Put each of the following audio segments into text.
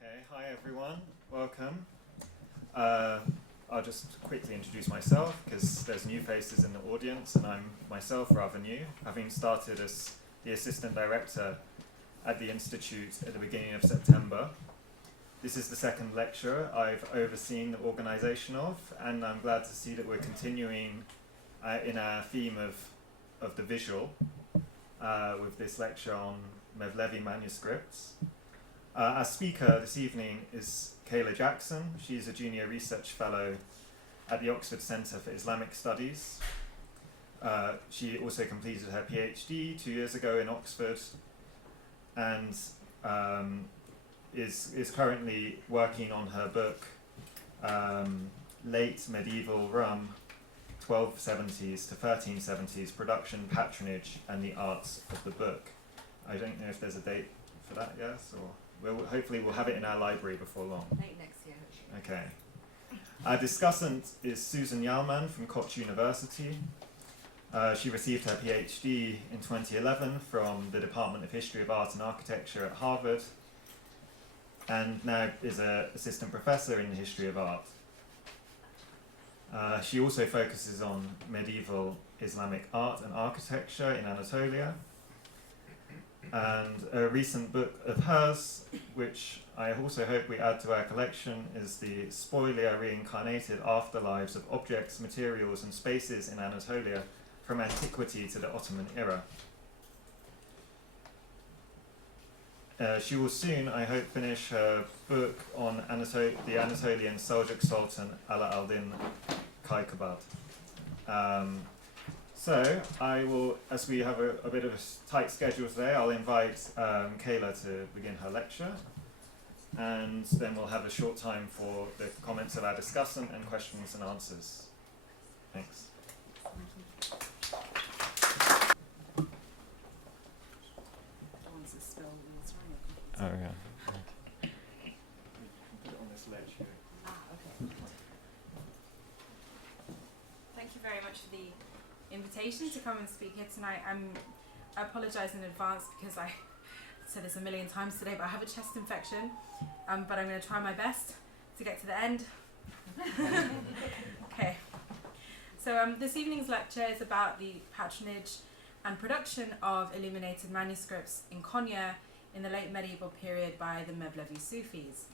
Okay, hi everyone, welcome. I'll just quickly introduce myself because there's new faces in the audience and I'm myself rather new, having started as the Assistant Director at the Institute at the beginning of September. This is the second lecture I've overseen the organisation of, and I'm glad to see that we're continuing in our theme of the visual with this lecture on Mevlevi manuscripts. Our speaker this evening is Kayla Jackson. She's a junior research fellow at the Oxford Centre for Islamic Studies. She also completed her PhD 2 years ago in Oxford and is currently working on her book, Late Medieval Rum, 1270s to 1370s, Production, Patronage and the Arts of the Book. I don't know if there's a date for that, yes? Or hopefully we'll have it in our library before long. Late next year. Okay. Our discussant is Suzan Yalman from Koç University. She received her PhD in 2011 from the Department of History of Art and Architecture at Harvard, and now is an assistant professor in the history of art. She also focuses on medieval Islamic art and architecture in Anatolia. And a recent book of hers, which I also hope we add to our collection, is the Spolia Reincarnated Afterlives of Objects, Materials and Spaces in Anatolia from Antiquity to the Ottoman Era. She will soon, I hope, finish her book on the Anatolian Seljuk Sultan Ala al-Din Kaikubad. So I will, as we have a bit of a tight schedule today, I'll invite Kayla to begin her lecture, and then we'll have a short time for the comments of our discussant and questions and answers. Thanks. Oh yeah. Put it on this ledge here. Okay. Thank you very much for the invitation to come and speak here tonight. I apologise in advance because I said this a million times today, but I have a chest infection, but I'm going to try my best to get to the end. Okay. So this evening's lecture is about the patronage and production of illuminated manuscripts in Konya in the late medieval period by the Mevlevi Sufis.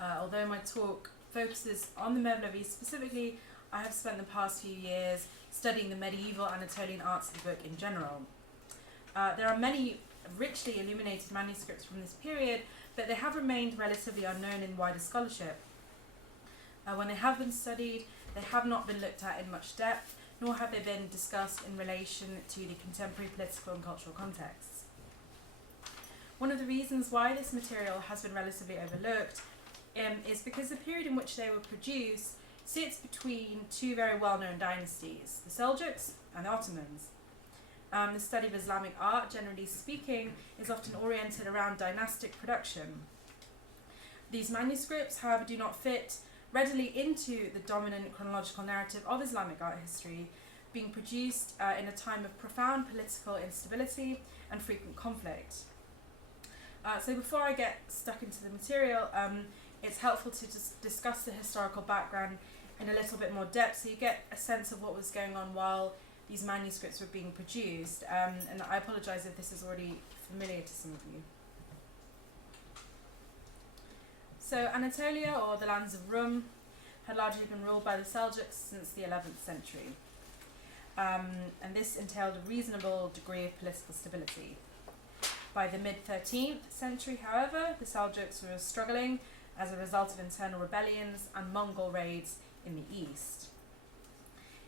Although my talk focuses on the Mevlevi specifically, I have spent the past few years studying the medieval Anatolian arts of the book in general. There are many richly illuminated manuscripts from this period, but they have remained relatively unknown in wider scholarship. When they have been studied, they have not been looked at in much depth, nor have they been discussed in relation to the contemporary political and cultural contexts. One of the reasons why this material has been relatively overlooked is because the period in which they were produced sits between two very well-known dynasties, the Seljuks and the Ottomans. The study of Islamic art, generally speaking, is often oriented around dynastic production. These manuscripts, however, do not fit readily into the dominant chronological narrative of Islamic art history, being produced in a time of profound political instability and frequent conflict. So before I get stuck into the material, it's helpful to just discuss the historical background in a little bit more depth so you get a sense of what was going on while these manuscripts were being produced. And I apologise if this is already familiar to some of you. So Anatolia, or the lands of Rum, had largely been ruled by the Seljuks since the 11th century. And this entailed a reasonable degree of political stability. By the mid-13th century, however, the Seljuks were struggling as a result of internal rebellions and Mongol raids in the east.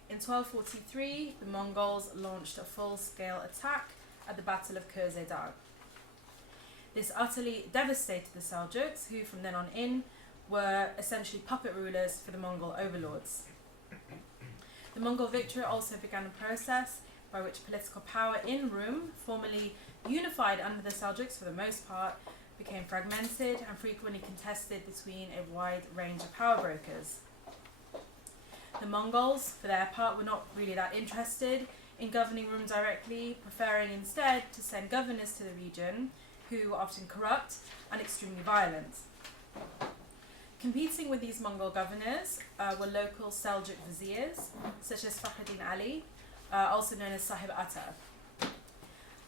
In 1243, the Mongols launched a full-scale attack at the Battle of Köse-Dağ. This utterly devastated the Seljuks, who from then on in were essentially puppet rulers for the Mongol overlords. The Mongol victory also began a process by which political power in Rum, formerly unified under the Seljuks for the most part, became fragmented and frequently contested between a wide range of power brokers. The Mongols, for their part, were not really that interested in governing Rum directly, preferring instead to send governors to the region who were often corrupt and extremely violent. Competing with these Mongol governors were local Seljuk viziers, such as Fakhreddin Ali, also known as Sahib Ata.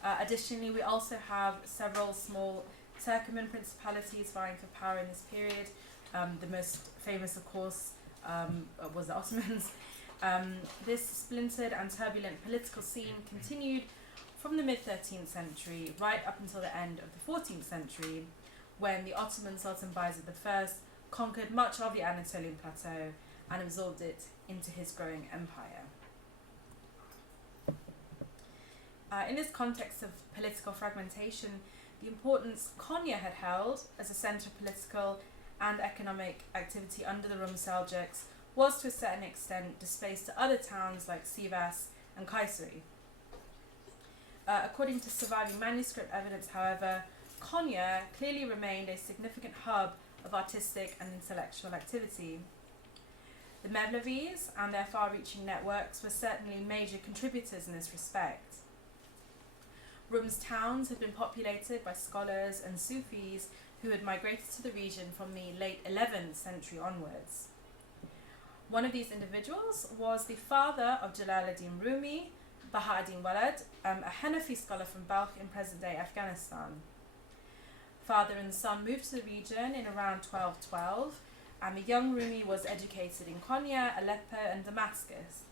Additionally, we also have several small Turkoman principalities vying for power in this period. The most famous, of course, was the Ottomans. This splintered and turbulent political scene continued from the mid-13th century right up until the end of the 14th century, when the Ottoman Sultan Bayezid I conquered much of the Anatolian plateau and absorbed it into his growing empire. In this context of political fragmentation, the importance Konya had held as a centre of political and economic activity under the Rum Seljuks was to a certain extent displaced to other towns like Sivas and Kayseri. According to surviving manuscript evidence, however, Konya clearly remained a significant hub of artistic and intellectual activity. The Mevlevis and their far-reaching networks were certainly major contributors in this respect. Rum's towns had been populated by scholars and Sufis who had migrated to the region from the late 11th century onwards. One of these individuals was the father of Jalal ad-Din Rumi, Baha'u'ddin Walad, a Hanafi scholar from Balkh in present-day Afghanistan. Father and son moved to the region in around 1212, and the young Rumi was educated in Konya, Aleppo and Damascus.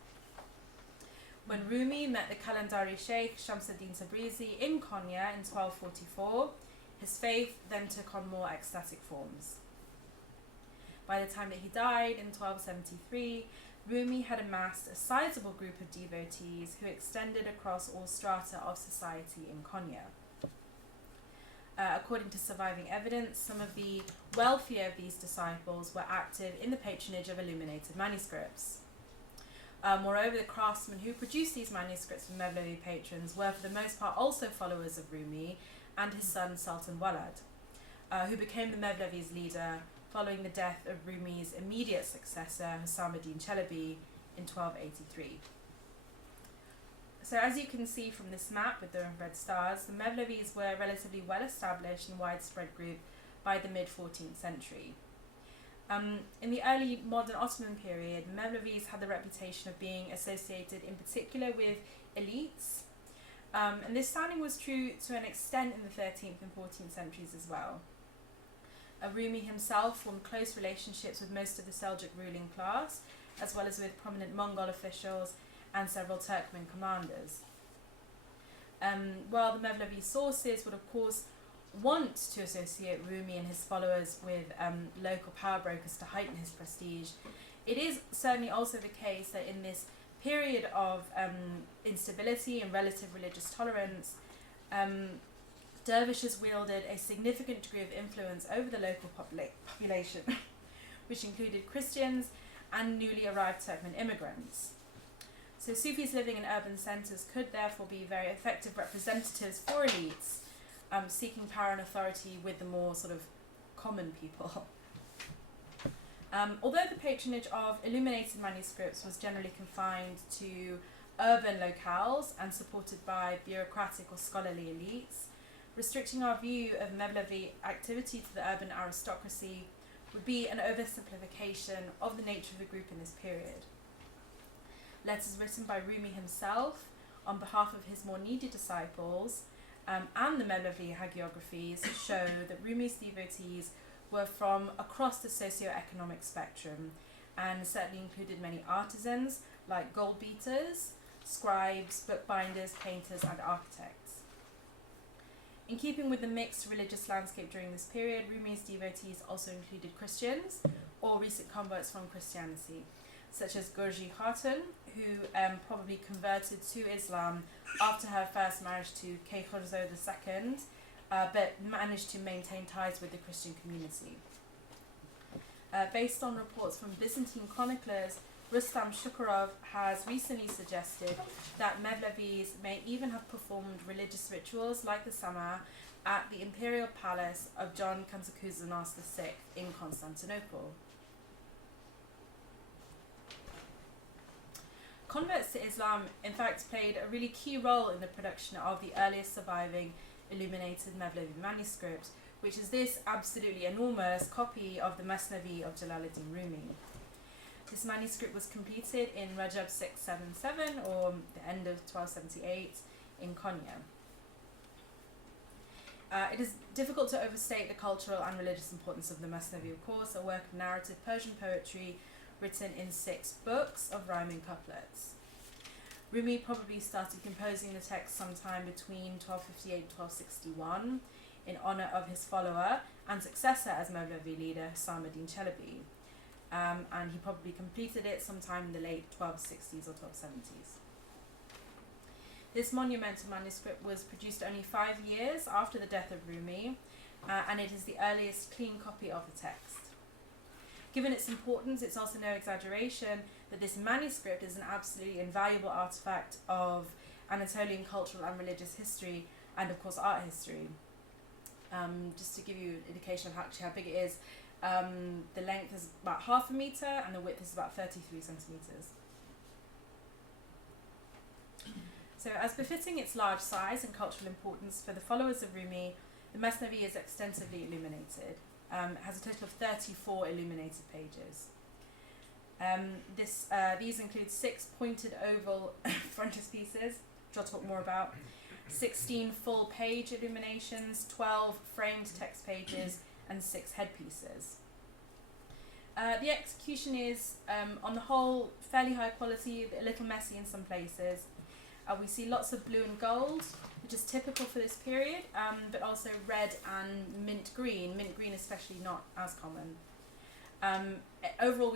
When Rumi met the Kalandari Sheikh Shamsuddin Tabrizi in Konya in 1244, his faith then took on more ecstatic forms. By the time that he died in 1273, Rumi had amassed a sizable group of devotees who extended across all strata of society in Konya. According to surviving evidence, some of the wealthier of these disciples were active in the patronage of illuminated manuscripts. Moreover, the craftsmen who produced these manuscripts for Mevlevi patrons were for the most part also followers of Rumi and his son Sultan Walad, who became the Mevlevi's leader following the death of Rumi's immediate successor, Hussam ad-Din Chalabi, in 1283. So as you can see from this map with the red stars, the Mevlevis were a relatively well-established and widespread group by the mid-14th century. In the early modern Ottoman period, Mevlevis had the reputation of being associated in particular with elites, and this sounding was true to an extent in the 13th and 14th centuries as well. Rumi himself formed close relationships with most of the Seljuk ruling class, as well as with prominent Mongol officials and several Turkmen commanders. While the Mevlevi sources would of course want to associate Rumi and his followers with local power brokers to heighten his prestige, it is certainly also the case that in this period of instability and relative religious tolerance, dervishes wielded a significant degree of influence over the local population, which included Christians and newly arrived Turkmen immigrants. So Sufis living in urban centres could therefore be very effective representatives for elites seeking power and authority with the more sort of common people. Although the patronage of illuminated manuscripts was generally confined to urban locales and supported by bureaucratic or scholarly elites, restricting our view of Mevlevi activity to the urban aristocracy would be an oversimplification of the nature of the group in this period. Letters written by Rumi himself on behalf of his more needy disciples and the Mevlevi hagiographies show that Rumi's devotees were from across the socio-economic spectrum and certainly included many artisans like gold beaters, scribes, bookbinders, painters and architects. In keeping with the mixed religious landscape during this period, Rumi's devotees also included Christians or recent converts from Christianity, such as Gurji Khatun, who probably converted to Islam after her first marriage to Kaykhurzo II, but managed to maintain ties with the Christian community. Based on reports from Byzantine chroniclers, Rustam Shukurov has recently suggested that Mevlevis may even have performed religious rituals like the Sama at the imperial palace of John Kantakouzenos VI in Constantinople. Converts to Islam, in fact, played a really key role in the production of the earliest surviving illuminated Mevlevi manuscript, which is this absolutely enormous copy of the Masnavi of Jalaluddin Rumi. This manuscript was completed in Rajab 677, or the end of 1278, in Konya. It is difficult to overstate the cultural and religious importance of the Masnavi, of course, a work of narrative Persian poetry written in 6 books of rhyming couplets. Rumi probably started composing the text sometime between 1258 and 1261 in honour of his follower and successor as Mevlevi leader, Hussam ad-Din Chalabi. And he probably completed it sometime in the late 1260s or 1270s. This monumental manuscript was produced only 5 years after the death of Rumi, and it is the earliest clean copy of the text. Given its importance, it's also no exaggeration that this manuscript is an absolutely invaluable artifact of Anatolian cultural and religious history, and of course art history. Just to give you an indication of how big it is, the length is about 1/2 meter and the width is about 33 centimeters. So, as befitting its large size and cultural importance for the followers of Rumi, the Masnavi is extensively illuminated. It has a total of 34 illuminated pages. These include 6 pointed oval frontispieces, which I'll talk more about, 16 full-page illuminations, 12 framed text pages, and 6 headpieces. The execution is, on the whole, fairly high quality, a little messy in some places. We see lots of blue and gold, which is typical for this period, but also red and mint green especially not as common. Overall,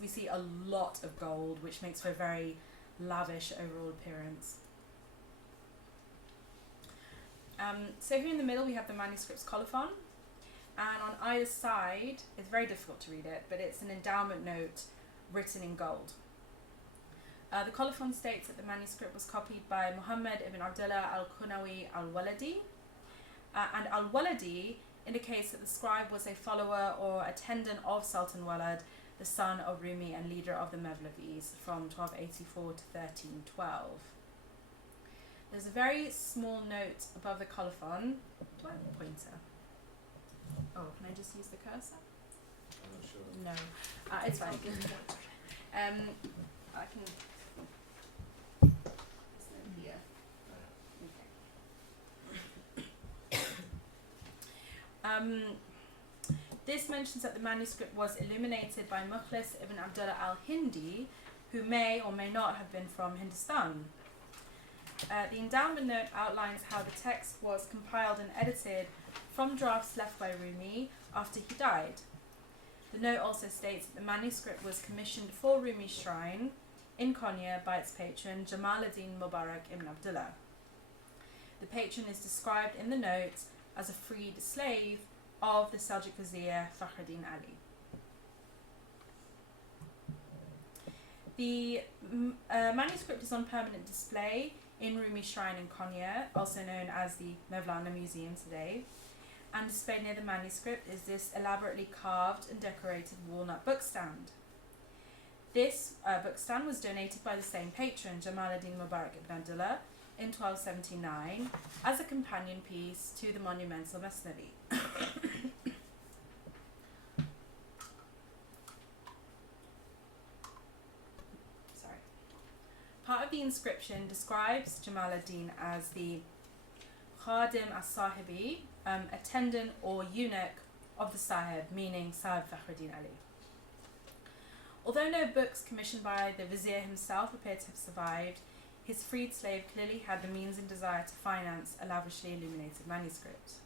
we see a lot of gold, which makes for a very lavish overall appearance. So here in the middle we have the manuscript's colophon, and on either side, it's very difficult to read it, but it's an endowment note written in gold. The colophon states that the manuscript was copied by Muhammad ibn Abdullah al-Qunawi al-Waladi, and al-Waladi indicates that the scribe was a follower or attendant of Sultan Walad, the son of Rumi and leader of the Mevlevis, from 1284 to 1312. There's a very small note above the colophon. Do I have a pointer? Oh, can I just use the cursor? I'm not sure. No, it's fine. I can. Here. Okay. This mentions that the manuscript was illuminated by Mevlevis ibn Abdullah al-Hindi, who may or may not have been from Hindustan. The endowment note outlines how the text was compiled and edited from drafts left by Rumi after he died. The note also states that the manuscript was commissioned for Rumi's shrine in Konya by its patron Jamal ad-Din Mubarak ibn Abdullah. The patron is described in the note as a freed slave of the Seljuk vizier Fakhreddin Ali. The manuscript is on permanent display in Rumi's shrine in Konya, also known as the Mevlevi Museum today, and displayed near the manuscript is this elaborately carved and decorated walnut bookstand. This bookstand was donated by the same patron, Jamal ad-Din Mubarak ibn Abdullah, in 1279 as a companion piece to the monumental Masnavi. Part of the inscription describes Jamal ad-Din as the Khadim as-Sahibi, attendant or eunuch of the Sahib, meaning Sahib Fakhreddin Ali. Although no books commissioned by the vizier himself appear to have survived, his freed slave clearly had the means and desire to finance a lavishly illuminated manuscript.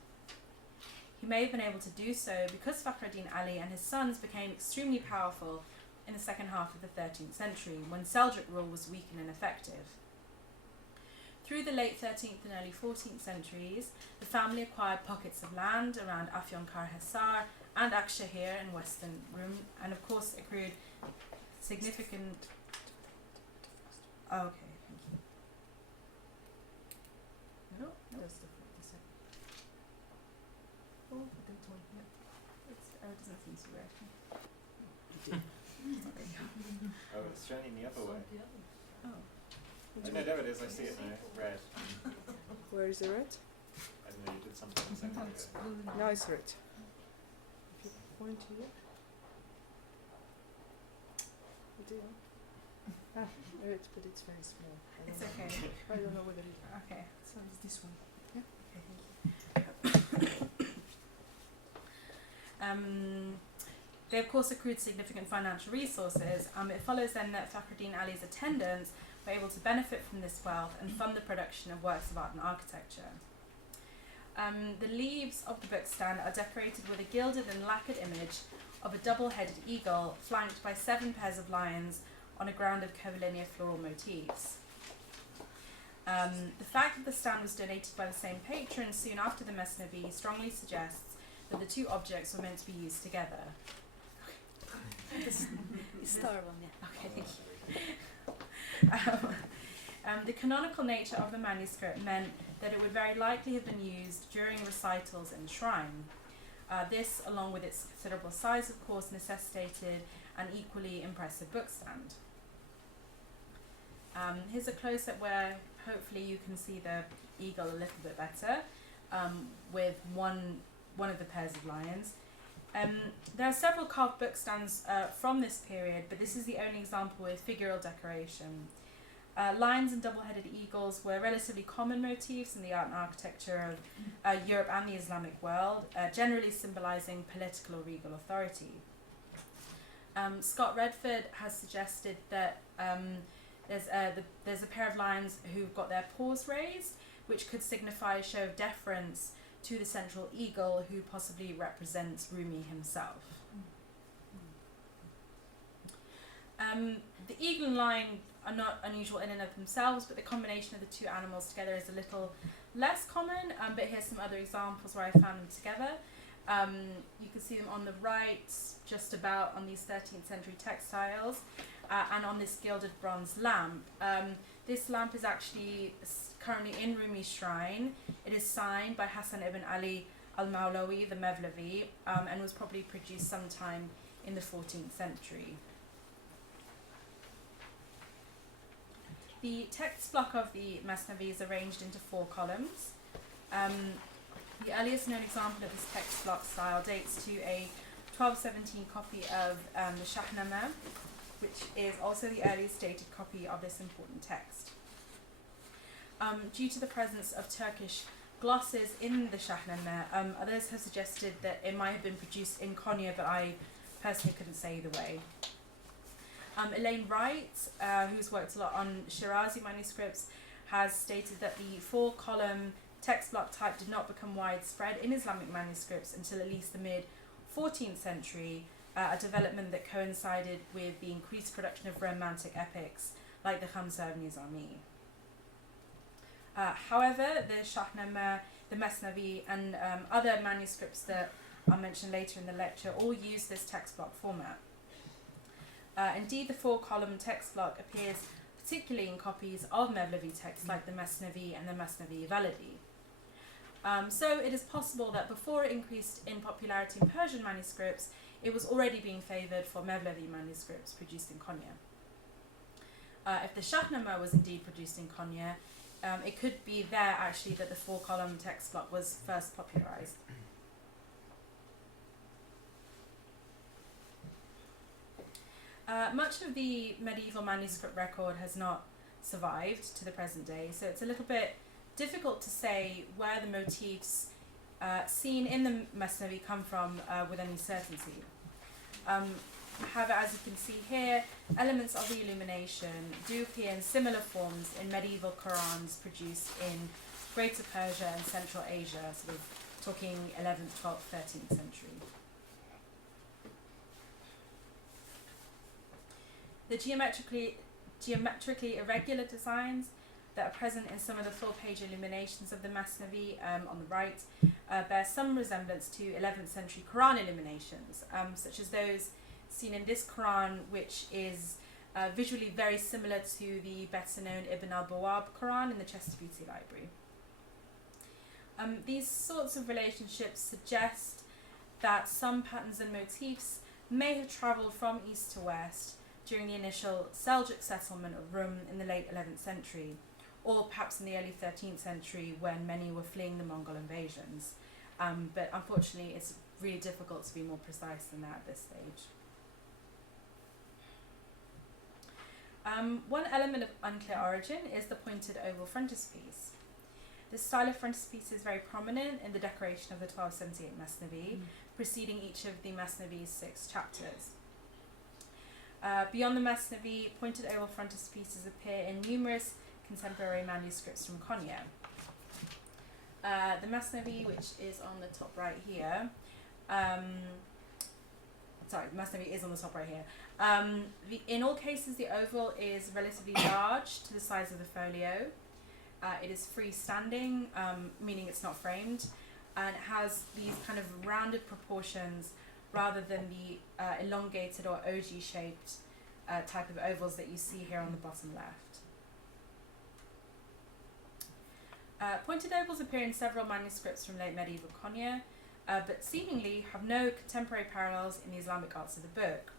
He may have been able to do so because Fakhreddin Ali and his sons became extremely powerful in the second half of the 13th century, when Seljuk rule was weak and ineffective. Through the late 13th and early 14th centuries, the family acquired pockets of land around Afyonkarahisar and Akshahir in western Rum, and of course accrued significant... Oh, okay, thank you. No, that's the Oh, I didn't want it. It doesn't seem to work. Oh, it's turning the other way. Oh. Oh, no, there it is. I see it now. Red. Where is the red? I don't No, you did something a second ago. Now it's right. If you point here. You do. Right, but it's very small. It's okay. I don't know whether it. Okay. So it's this one. They of course accrued significant financial resources. It follows then that Fakhruddin Ali's attendants were able to benefit from this wealth and fund the production of works of art and architecture. The leaves of the bookstand are decorated with a gilded and lacquered image of a double-headed eagle flanked by 7 pairs of lions on a ground of curvilinear floral motifs. The fact that the stand was donated by the same patron soon after the Mesnevi strongly suggests that the two objects were meant to be used together. The star one, yeah. Okay, thank you. The canonical nature of the manuscript meant that it would very likely have been used during recitals in the shrine. This, along with its considerable size, of course, necessitated an equally impressive bookstand. Here's a close-up where hopefully you can see the eagle a little bit better, with one of the pairs of lions. There are several carved bookstands from this period, but this is the only example with figural decoration. Lions and double-headed eagles were relatively common motifs in the art and architecture of Europe and the Islamic world, generally symbolizing political or regal authority. Scott Redford has suggested that there's a pair of lions who've got their paws raised, which could signify a show of deference to the central eagle, who possibly represents Rumi himself. The eagle and lion are not unusual in and of themselves, but the combination of the two animals together is a little less common, but here's some other examples where I found them together. You can see them on the right, just about on these 13th century textiles, and on this gilded bronze lamp. This lamp is actually currently in Rumi's shrine. It is signed by Hassan ibn Ali al-Mawlawi, the Mevlevi, and was probably produced sometime in the 14th century. The text block of the Masnavi is arranged into 4 columns. The earliest known example of this text block style dates to a 1217 copy of the Shahnameh, which is also the earliest dated copy of this important text. Due to the presence of Turkish glosses in the Shahnameh, others have suggested that it might have been produced in Konya, but I personally couldn't say either way. Elaine Wright, who's worked a lot on Shirazi manuscripts, has stated that the 4-column text block type did not become widespread in Islamic manuscripts until at least the mid-14th century, a development that coincided with the increased production of romantic epics like the Khamsa of Nizami. However, the Shahnameh, the Mesnavi, and other manuscripts that I'll mention later in the lecture all use this text block format. Indeed, the 4-column text block appears particularly in copies of Mevlevi texts like the Mesnavi and the Mesnavi Validi. So it is possible that before it increased in popularity in Persian manuscripts, it was already being favoured for Mevlevi manuscripts produced in Konya. If the Shahnameh was indeed produced in Konya, it could be there actually that the 4-column text block was first popularised. Much of the medieval manuscript record has not survived to the present day, so it's a little bit difficult to say where the motifs seen in the Mesnavi come from with any certainty. However, as you can see here, elements of the illumination do appear in similar forms in medieval Qurans produced in Greater Persia and Central Asia, sort of talking 11th, 12th, 13th century. The geometrically irregular designs that are present in some of the full-page illuminations of the Mesnavi on the right bear some resemblance to 11th century Quran illuminations, such as those seen in this Quran, which is visually very similar to the better-known Ibn al-Bawab Quran in the Chester Beatty Library. These sorts of relationships suggest that some patterns and motifs may have travelled from east to west during the initial Seljuk settlement of Rum in the late 11th century, or perhaps in the early 13th century when many were fleeing the Mongol invasions. But unfortunately, it's really difficult to be more precise than that at this stage. One element of unclear origin is the pointed oval frontispiece. This style of frontispiece is very prominent in the decoration of the 1278 Mesnevi, preceding each of the Mesnevi's 6 chapters. Beyond the Mesnevi, pointed oval frontispieces appear in numerous contemporary manuscripts from Konya. The Mesnevi, which is on the top right here, the Mesnevi is on the top right here. In all cases, the oval is relatively large to the size of the folio. It is freestanding, meaning it's not framed, and it has these kind of rounded proportions rather than the elongated or ogee-shaped type of ovals that you see here on the bottom left. Pointed ovals appear in several manuscripts from late medieval Konya, but seemingly have no contemporary parallels in the Islamic arts of the book.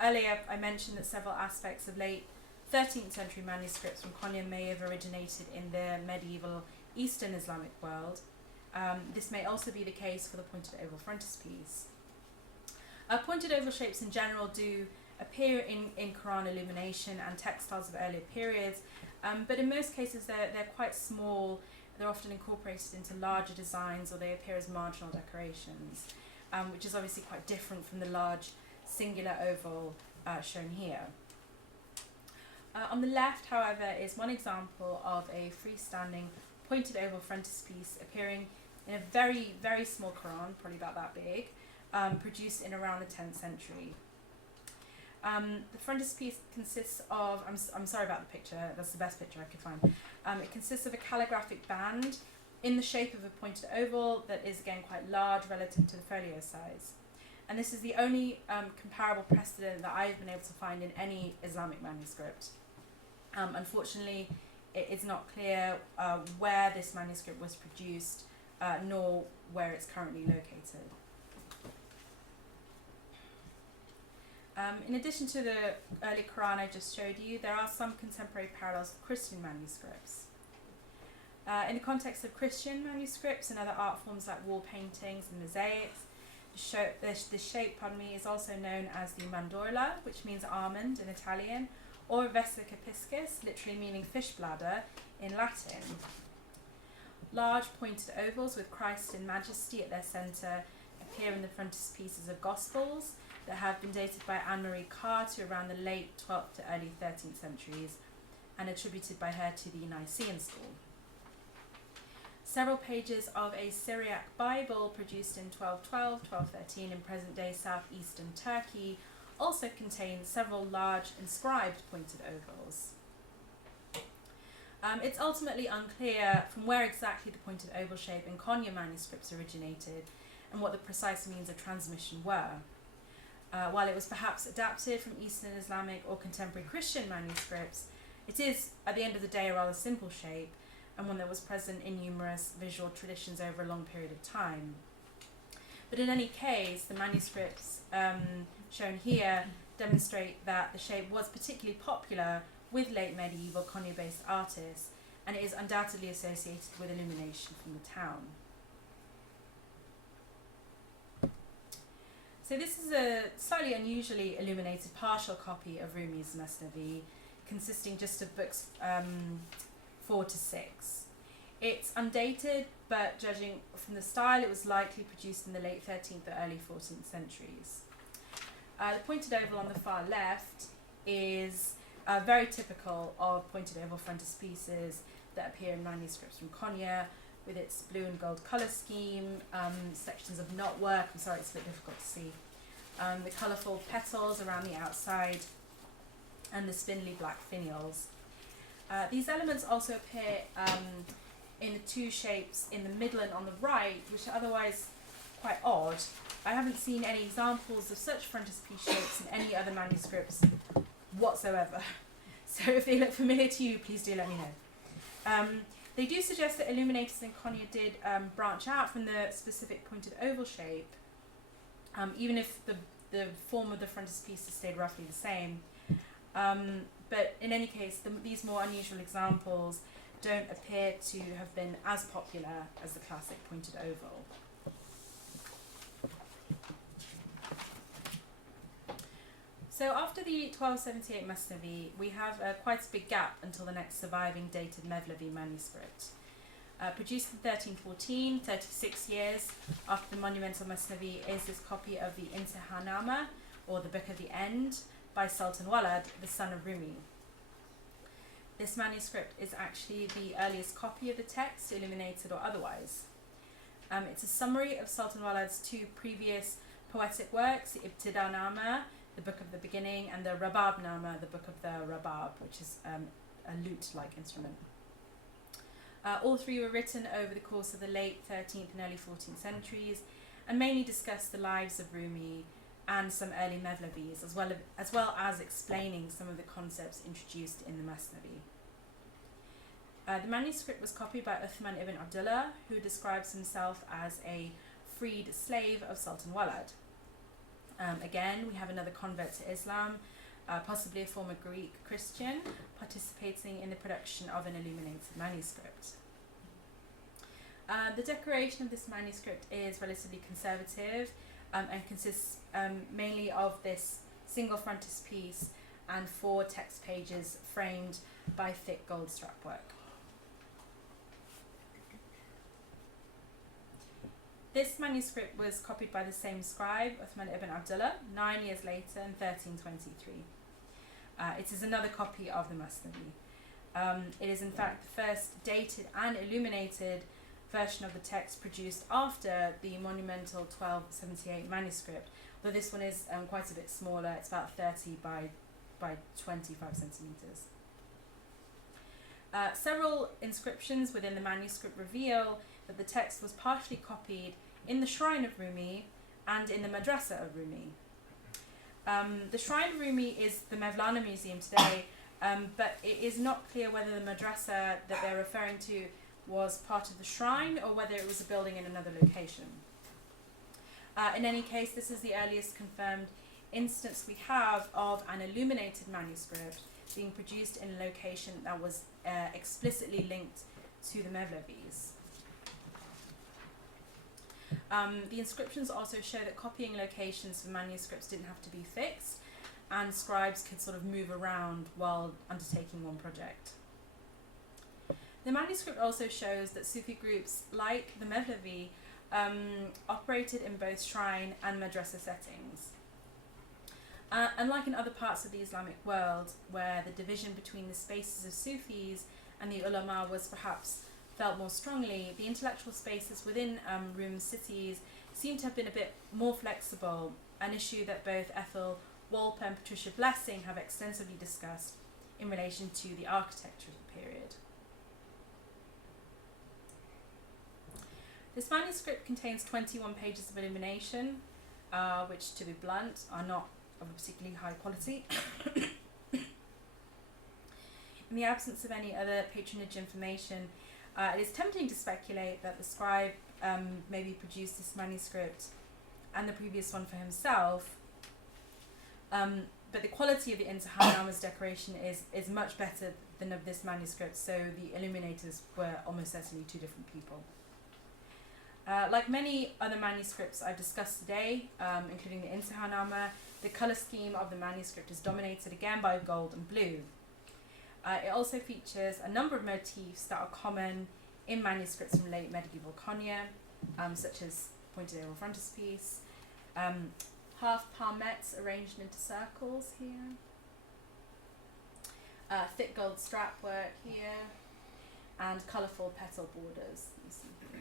Earlier I mentioned that several aspects of late 13th century manuscripts from Konya may have originated in the medieval Eastern Islamic world. This may also be the case for the pointed oval frontispiece. Pointed oval shapes in general do appear in Quran illumination and textiles of earlier periods, but in most cases they're quite small. They're often incorporated into larger designs, or they appear as marginal decorations, which is obviously quite different from the large singular oval shown here. On the left, however, is one example of a freestanding pointed oval frontispiece appearing in a very, very small Quran, probably about that big, produced in around the 10th century. The frontispiece consists of, I'm sorry about the picture, that's the best picture I could find. It consists of a calligraphic band in the shape of a pointed oval that is again quite large relative to the folio size. And this is the only comparable precedent that I've been able to find in any Islamic manuscript. Unfortunately, it is not clear where this manuscript was produced, nor where it's currently located. In addition to the early Quran I just showed you, there are some contemporary parallels of Christian manuscripts. In the context of Christian manuscripts and other art forms like wall paintings and mosaics, the shape is also known as the mandorla, which means almond in Italian, or vesica piscis, literally meaning fish bladder in Latin. Large pointed ovals with Christ in majesty at their centre appear in the frontispieces of Gospels that have been dated by Anne-Marie Carr to around the late 12th to early 13th centuries and attributed by her to the Nicene School. Several pages of a Syriac Bible produced in 1212, 1213 in present-day southeastern Turkey also contain several large inscribed pointed ovals. It's ultimately unclear from where exactly the pointed oval shape in Konya manuscripts originated and what the precise means of transmission were. While it was perhaps adapted from Eastern Islamic or contemporary Christian manuscripts, it is, at the end of the day, a rather simple shape and one that was present in numerous visual traditions over a long period of time. But in any case, the manuscripts shown here demonstrate that the shape was particularly popular with late medieval Konya-based artists, and it is undoubtedly associated with illumination from the town. So this is a slightly unusually illuminated partial copy of Rumi's Mesnevi, consisting just of books 4 to 6. It's undated, but judging from the style, it was likely produced in the late 13th or early 14th centuries. The pointed oval on the far left is very typical of pointed oval frontispieces that appear in manuscripts from Konya, with its blue and gold colour scheme, sections of knotwork, I'm sorry it's a bit difficult to see, the colourful petals around the outside, and the spindly black finials. These elements also appear in the two shapes in the middle and on the right, which are otherwise quite odd. I haven't seen any examples of such frontispiece shapes in any other manuscripts whatsoever. So if they look familiar to you, please do let me know. They do suggest that illuminators in Konya did branch out from the specific pointed oval shape, even if the form of the frontispiece stayed roughly the same. but in any case, these more unusual examples don't appear to have been as popular as the classic pointed oval. So after the 1278 Masnavi, we have quite a big gap until the next surviving dated Mevlevi manuscript. Produced in 1314, 36 years after the monumental Masnavi, is this copy of the Intihanama, or the Book of the End, by Sultan Walad, the son of Rumi. This manuscript is actually the earliest copy of the text, illuminated or otherwise. It's a summary of Sultan Walad's two previous poetic works, the Ibtidanama, the Book of the Beginning, and the Rababnama, the Book of the Rabab, which is a lute-like instrument. All three were written over the course of the late 13th and early 14th centuries, and mainly discuss the lives of Rumi and some early Mevlevis, as well as explaining some of the concepts introduced in the Masnavi. The manuscript was copied by Uthman ibn Abdullah, who describes himself as a freed slave of Sultan Walad. Again, we have another convert to Islam, possibly a former Greek Christian, participating in the production of an illuminated manuscript. The decoration of this manuscript is relatively conservative and consists mainly of this single frontispiece and 4 text pages framed by thick gold strapwork. This manuscript was copied by the same scribe, Uthman ibn Abdullah, 9 years later in 1323. It is another copy of the Masnavi. It is in fact the first dated and illuminated version of the text produced after the monumental 1278 manuscript, though this one is quite a bit smaller. It's about 30 by 25 centimeters. Several inscriptions within the manuscript reveal that the text was partially copied in the shrine of Rumi and in the madrasa of Rumi. The shrine of Rumi is the Mevlevi Museum today, but it is not clear whether the madrasa that they're referring to was part of the shrine or whether it was a building in another location. In any case, this is the earliest confirmed instance we have of an illuminated manuscript being produced in a location that was explicitly linked to the Mevlevis. The inscriptions also show that copying locations for manuscripts didn't have to be fixed, and scribes could sort of move around while undertaking one project. The manuscript also shows that Sufi groups like the Mevlevi operated in both shrine and madrasa settings. Unlike in other parts of the Islamic world, where the division between the spaces of Sufis and the ulama was perhaps felt more strongly, the intellectual spaces within Rum's cities seem to have been a bit more flexible, an issue that both Ethel Wolpe and Patricia Blessing have extensively discussed in relation to the architecture of the period. This manuscript contains 21 pages of illumination, which, to be blunt, are not of a particularly high quality. In the absence of any other patronage information, it is tempting to speculate that the scribe maybe produced this manuscript and the previous one for himself, but the quality of the Intihanama's decoration is much better than of this manuscript, so the illuminators were almost certainly two different people. Like many other manuscripts I've discussed today, including the Intihanama, the colour scheme of the manuscript is dominated again by gold and blue. It also features a number of motifs that are common in manuscripts from late medieval Konya, such as pointed oval frontispiece, half palmettes arranged into circles here, thick gold strapwork here, and colourful petal borders. You see here.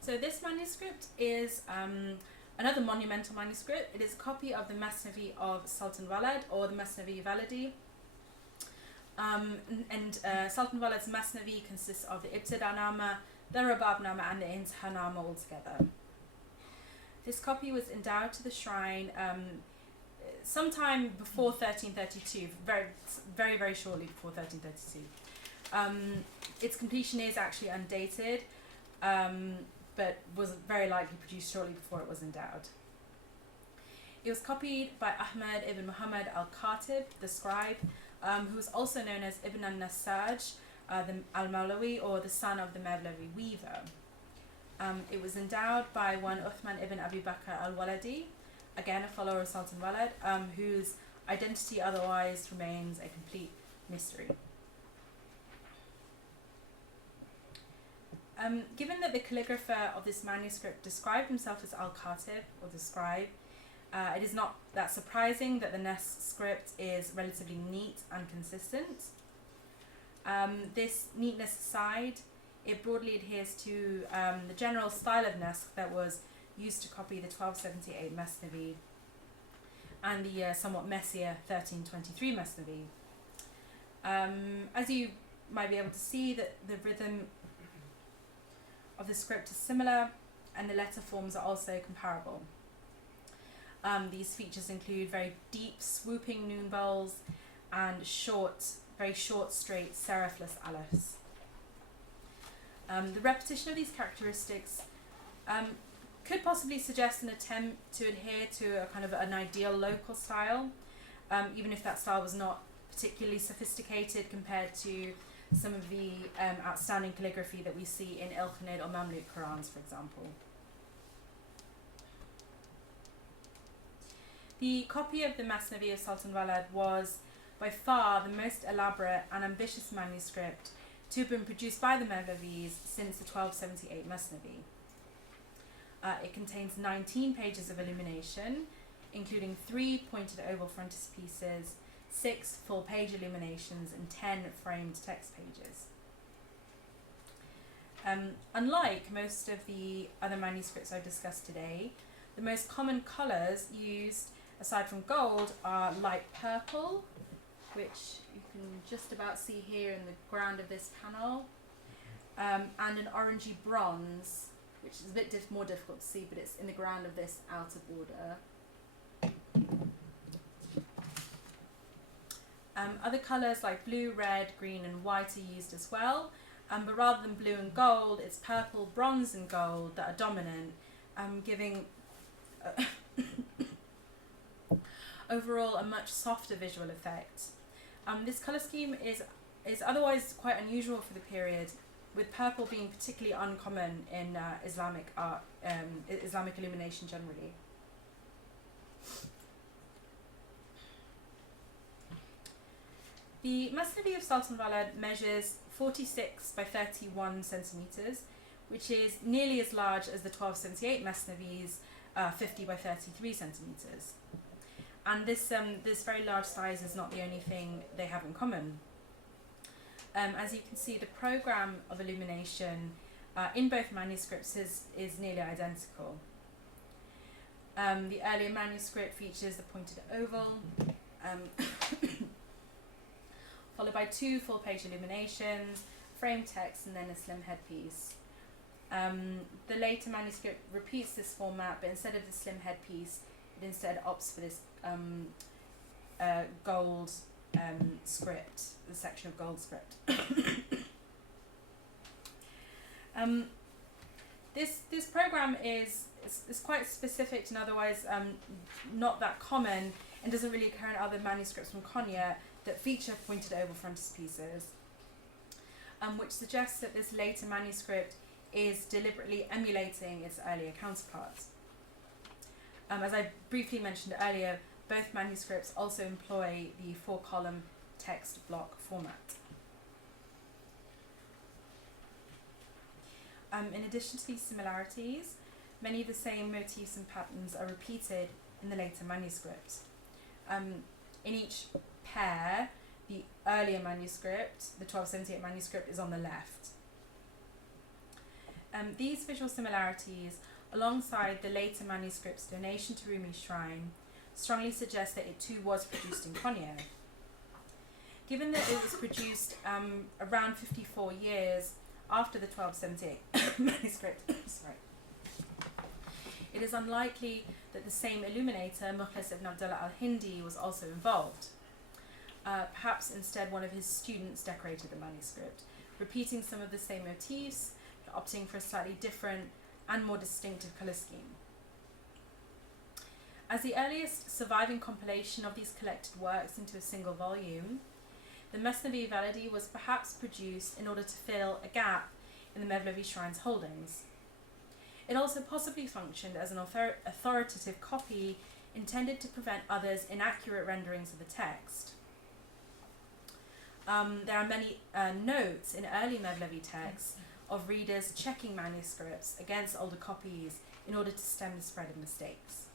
So this manuscript is another monumental manuscript. It is a copy of the Masnavi of Sultan Walad, or the Masnavi Waladi. Sultan Walad's Masnavi consists of the Ibtidanama, the Rababnama, and the Intihanama all together. This copy was endowed to the shrine sometime before 1332, very shortly before 1332. Its completion is actually undated, but was very likely produced shortly before it was endowed. It was copied by Ahmed ibn Muhammad al-Khatib, the scribe, who was also known as Ibn al-Nasaj, the al-Malawi, or the son of the Mevlevi weaver. It was endowed by one Uthman ibn Abi Bakr al-Waladi, again a follower of Sultan Walad, whose identity otherwise remains a complete mystery. Given that the calligrapher of this manuscript described himself as al-Khatib, or the scribe, it is not that surprising that the Nes script is relatively neat and consistent. This neatness aside, it broadly adheres to the general style of Nes that was used to copy the 1278 Mesnevi and the somewhat messier 1323 Mesnevi. As you might be able to see, that the rhythm of the script is similar and the letter forms are also comparable. These features include very deep swooping noon vowels and very short straight serifless alepphs. The repetition of these characteristics could possibly suggest an attempt to adhere to a kind of an ideal local style, even if that style was not particularly sophisticated compared to some of the outstanding calligraphy that we see in Ilkhanid or Mamluk Qurans, for example. The copy of the Masnavi of Sultan Walad was by far the most elaborate and ambitious manuscript to have been produced by the Mevlevis since the 1278 Masnavi. It contains 19 pages of illumination, including 3 pointed oval frontispieces, 6 full-page illuminations, and 10 framed text pages. Unlike most of the other manuscripts I've discussed today, the most common colours used, aside from gold, are light purple, which you can just about see here in the ground of this panel, and an orangey bronze, which is a bit more difficult to see, but it's in the ground of this outer border. Other colours like blue, red, green and white are used as well, but rather than blue and gold, it's purple, bronze and gold that are dominant, giving overall a much softer visual effect. This colour scheme is otherwise quite unusual for the period, with purple being particularly uncommon in Islamic art, Islamic illumination generally. The Masnavi of Sultan Walad measures 46 by 31 centimetres, which is nearly as large as the 1278 Masnavi's 50 by 33 centimetres. And this very large size is not the only thing they have in common. As you can see, the programme of illumination in both manuscripts is nearly identical. The earlier manuscript features the pointed oval, followed by 2 full-page illuminations, framed text, and then a slim headpiece. The later manuscript repeats this format, but instead of the slim headpiece, it instead opts for this gold script, the section of gold script. This program is quite specific and otherwise not that common, and doesn't really occur in other manuscripts from Konya that feature pointed oval frontispieces, which suggests that this later manuscript is deliberately emulating its earlier counterparts. As I briefly mentioned earlier, both manuscripts also employ the 4-column text block format. In addition to these similarities, many of the same motifs and patterns are repeated in the later manuscripts. In each pair, the earlier manuscript, the 1278 manuscript, is on the left. These visual similarities, alongside the later manuscript's donation to Rumi's shrine, strongly suggest that it too was produced in Konya. Given that it was produced around 54 years after the 1278 manuscript, it is unlikely that the same illuminator, Mukhlis ibn Abdullah al-Hindi, was also involved. Perhaps instead one of his students decorated the manuscript, repeating some of the same motifs, but opting for a slightly different and more distinctive colour scheme. As the earliest surviving compilation of these collected works into a single volume, the Mesnevi Validi was perhaps produced in order to fill a gap in the Mevlevi shrine's holdings. It also possibly functioned as an authoritative copy intended to prevent others' inaccurate renderings of the text. There are many notes in early Mevlevi texts of readers checking manuscripts against older copies in order to stem the spread of mistakes.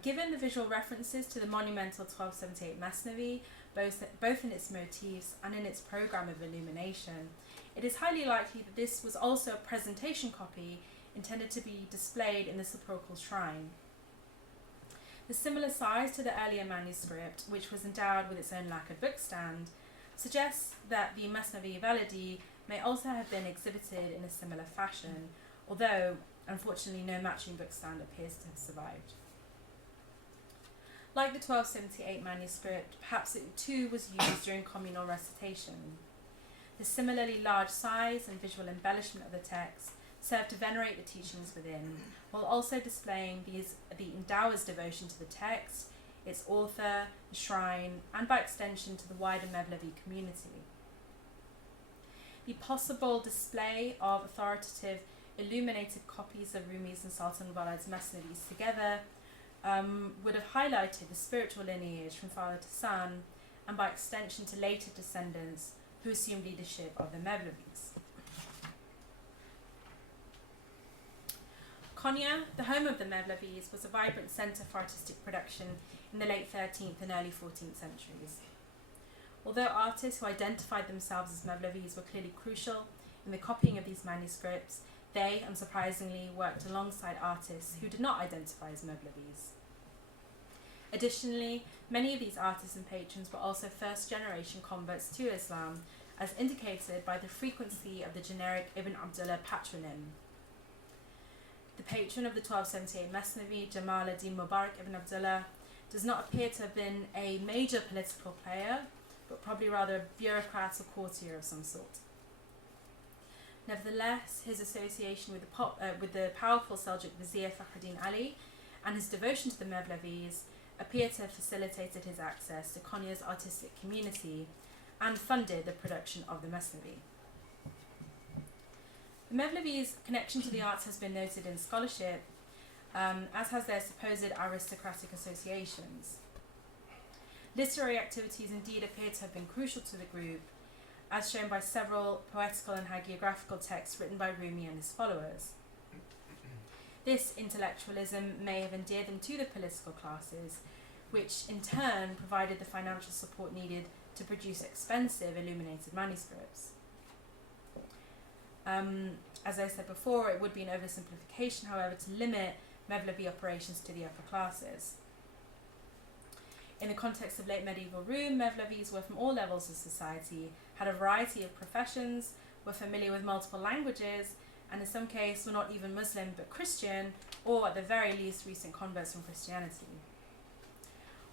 Given the visual references to the monumental 1278 Mesnevi, both in its motifs and in its program of illumination, it is highly likely that this was also a presentation copy intended to be displayed in the sepulchral shrine. The similar size to the earlier manuscript, which was endowed with its own lacquered bookstand, suggests that the Mesnevi Validi may also have been exhibited in a similar fashion, although unfortunately no matching bookstand appears to have survived. Like the 1278 manuscript, perhaps it too was used during communal recitation. The similarly large size and visual embellishment of the text served to venerate the teachings within, while also displaying the endower's devotion to the text, its author, the shrine, and by extension to the wider Mevlevi community. The possible display of authoritative illuminated copies of Rumi's and Sultan Walad's Mesnevis together would have highlighted the spiritual lineage from father to son, and by extension to later descendants who assumed leadership of the Mevlevis. Konya, the home of the Mevlevis, was a vibrant centre for artistic production in the late 13th and early 14th centuries. Although artists who identified themselves as Mevlevis were clearly crucial in the copying of these manuscripts, they, unsurprisingly, worked alongside artists who did not identify as Mevlevis. Additionally, many of these artists and patrons were also first-generation converts to Islam, as indicated by the frequency of the generic Ibn Abdullah patronym. The patron of the 1278 Mesnevi, Jamal ad-Din Mubarak ibn Abdullah, does not appear to have been a major political player, but probably rather a bureaucrat or courtier of some sort. Nevertheless, his association with the powerful Seljuk vizier Fakhreddin Ali and his devotion to the Mevlevis appear to have facilitated his access to Konya's artistic community and funded the production of the Mesnevi. The Mevlevis' connection to the arts has been noted in scholarship, as has their supposed aristocratic associations. Literary activities indeed appear to have been crucial to the group, as shown by several poetical and hagiographical texts written by Rumi and his followers. This intellectualism may have endeared them to the political classes, which in turn provided the financial support needed to produce expensive illuminated manuscripts. As I said before, it would be an oversimplification, however, to limit Mevlevi operations to the upper classes. In the context of late medieval Rome, Mevlevis were from all levels of society, had a variety of professions, were familiar with multiple languages, and in some cases were not even Muslim but Christian, or at the very least recent converts from Christianity.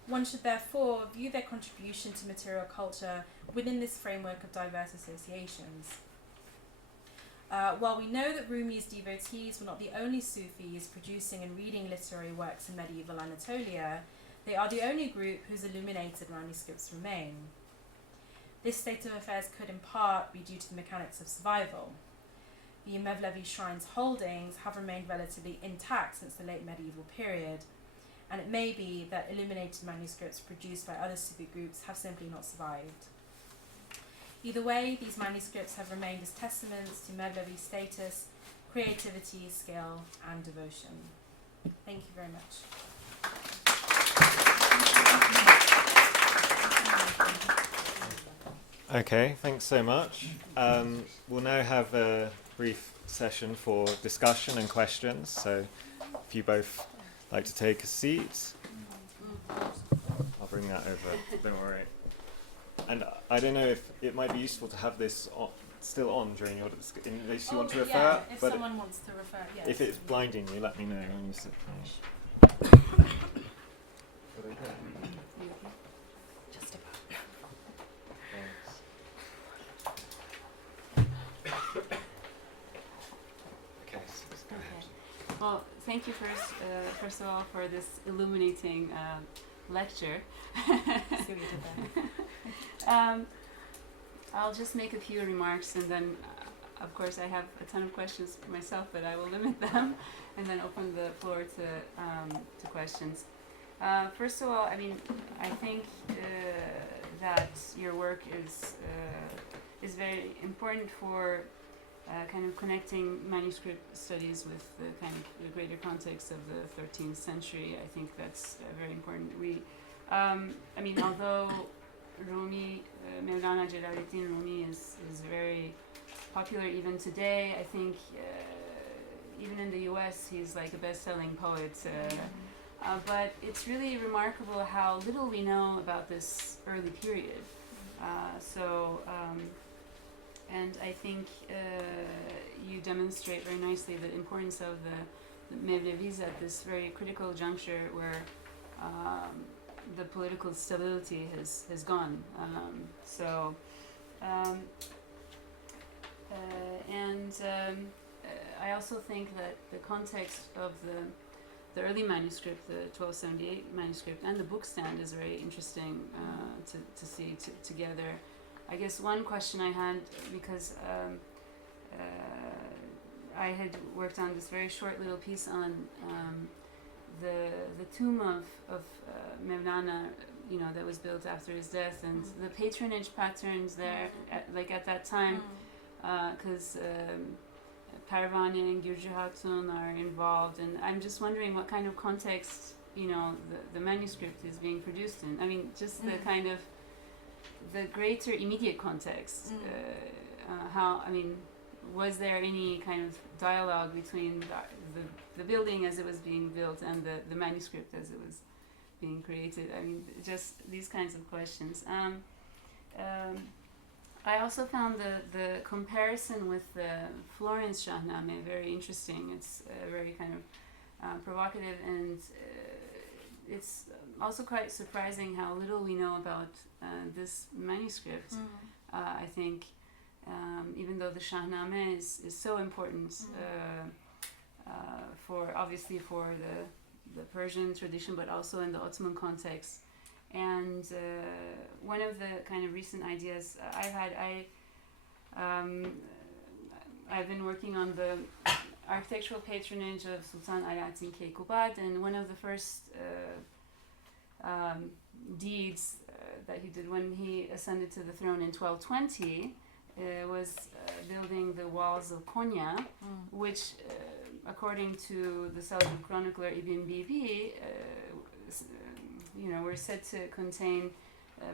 One should therefore view their contribution to material culture within this framework of diverse associations. While we know that Rumi's devotees were not the only Sufis producing and reading literary works in medieval Anatolia, they are the only group whose illuminated manuscripts remain. This state of affairs could in part be due to the mechanics of survival. The Mevlevi shrine's holdings have remained relatively intact since the late medieval period, and it may be that illuminated manuscripts produced by other Sufi groups have simply not survived. Either way, these manuscripts have remained as testaments to Mevlevi status, creativity, skill, and devotion. Thank you very much. Okay, thanks so much. We'll now have a brief session for discussion and questions. So if you both like to take a seat, I'll bring that over, don't worry. And I don't know if it might be useful to have this still on during your in case you want to yeah, refer. if But someone wants to refer, yes. if it's blinding you, let me know when you sit down. Just about. Okay. Well, thank you first of all, for this illuminating lecture. See what you did there. I'll just make a few remarks, and then, of course, I have a ton of questions for myself, but I will limit them, and then open the floor to questions. First of all, I mean, I think that your work is very important for kind of connecting manuscript studies with the kind of the greater context of the 13th century. I think that's very important. I mean, although Rumi, Mevlana Jalaluddin Rumi is very popular even today, I think even in the US he's like a best-selling poet. But it's really remarkable how little we know about this early period. And I think you demonstrate very nicely the importance of the Mevlevis at this very critical juncture where the political stability has gone. I also think that the context of the early manuscript, the 1278 manuscript, and the book stand is very interesting to see together. I guess one question I had, because I had worked on this very short little piece on the tomb of Mevlana, you know, that was built after his death, and the patronage patterns there, at that time, because Parvane and Gürcü Hatun are involved, and I'm just wondering what kind of context, you know, the manuscript is being produced in. I mean, just the kind of the greater immediate context. How, I mean, was there any kind of dialogue between the building as it was being built and the manuscript as it was being created? I mean, just these kinds of questions. I also found the comparison with the Florence Shahnameh very interesting. It's very kind of provocative, and it's also quite surprising how little we know about this manuscript. I think even though the Shahnameh is so important for obviously for the Persian tradition, but also in the Ottoman context. And one of the kind of recent ideas I've been working on the architectural patronage of Sultan Alaaddin Keykubat, and one of the first deeds that he did when he ascended to the throne in 1220 was building the walls of Konya, which, according to the Seljuk chronicler Ibn Bibi, you know, were said to contain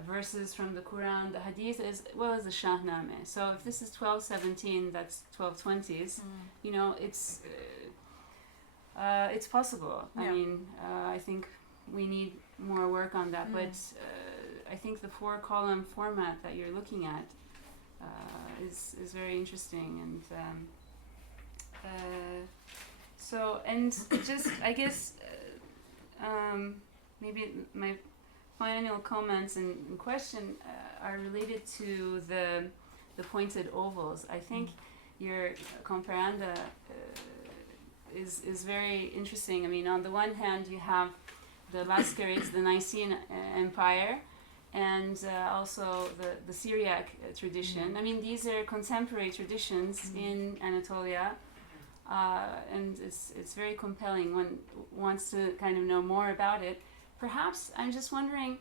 verses from the Quran, the Hadith, as well as the Shahnameh. So if this is 1217, that's 1220s. You know, it's possible. Yeah. I mean, I think we need more work on that. But I think the 4-column format that you're looking at is very interesting, and just I guess maybe my final comments and question are related to the pointed ovals. I think your comparanda is very interesting. I mean, on the one hand, you have the Laskarids, the Nicene Empire, and also the Syriac tradition. I mean, these are contemporary traditions in Anatolia, and it's very compelling. One wants to kind of know more about it. Perhaps I'm just wondering,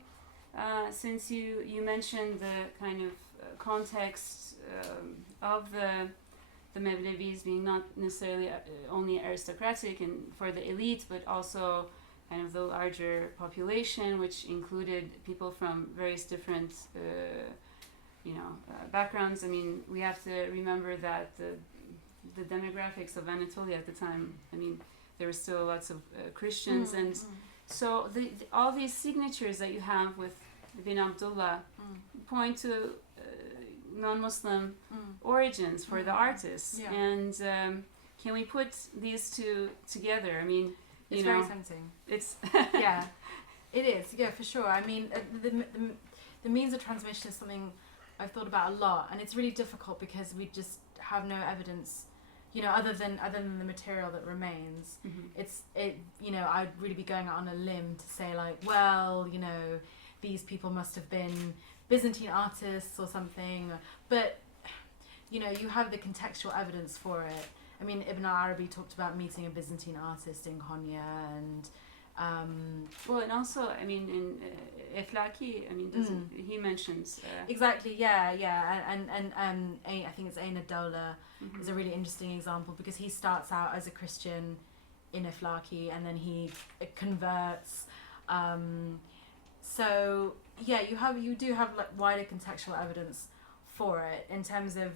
since you mentioned the kind of context of the Mevlevis being not necessarily only aristocratic and for the elite, but also kind of the larger population, which included people from various different, backgrounds. I mean, we have to remember that the demographics of Anatolia at the time, I mean, there were still lots of Christians, and so all these signatures that you have with Ibn Abdullah point to non-Muslim origins for the artists. Yeah. And can we put these two together? I mean, It's very tempting. it's Yeah, it is. Yeah, for sure. I mean, the means of transmission is something I've thought about a lot, and it's really difficult because we just have no evidence, other than the material that remains. I'd really be going out on a limb to say like, well, these people must have been Byzantine artists or something, but you have the contextual evidence for it. I mean, Ibn al-Arabi talked about meeting a Byzantine artist in Konya, and well, and also, I mean, in Eflaki, I mean, he mentions exactly, and I think it's Anatolia is a really interesting example because he starts out as a Christian in Eflaki, and then he converts. So yeah, you do have like wider contextual evidence for it in terms of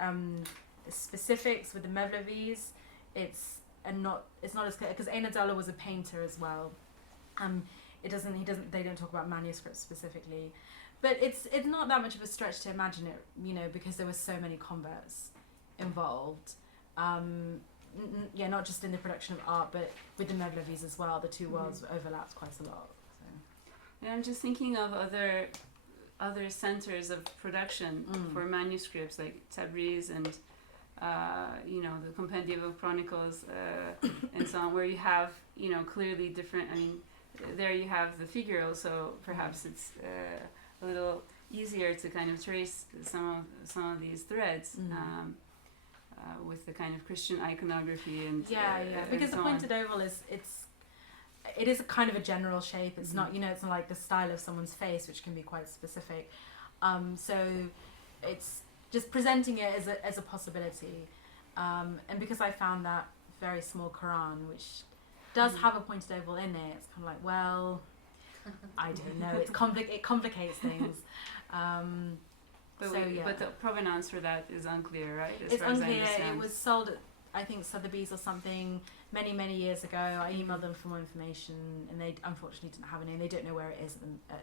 the specifics with the Mevlevis. It's not as clear because Anatolia was a painter as well. They don't talk about manuscripts specifically, but it's not that much of a stretch to imagine it, because there were so many converts involved. Not just in the production of art, but with the Mevlevis as well. The two worlds overlapped quite a lot. So. Yeah, I'm just thinking of other centers of production for manuscripts like Tabriz and the Compendium of Chronicles and so on, where you have clearly different. I mean, there you have the figural, so perhaps it's a little easier to kind of trace some of these threads. With the kind of Christian iconography and because and so the pointed oval it is a kind of a general shape. It's not it's not like the style of someone's face, which can be quite specific. So it's just presenting it as a possibility, and because I found that very small Quran, which does have a pointed oval in it, it's kind of like, well, I don't know. It complicates things. But the provenance for that is unclear, right? It's unclear. It was sold at, I think, Sotheby's or something many, many years ago. I emailed them for more information, and they unfortunately didn't have a name. They don't know where it is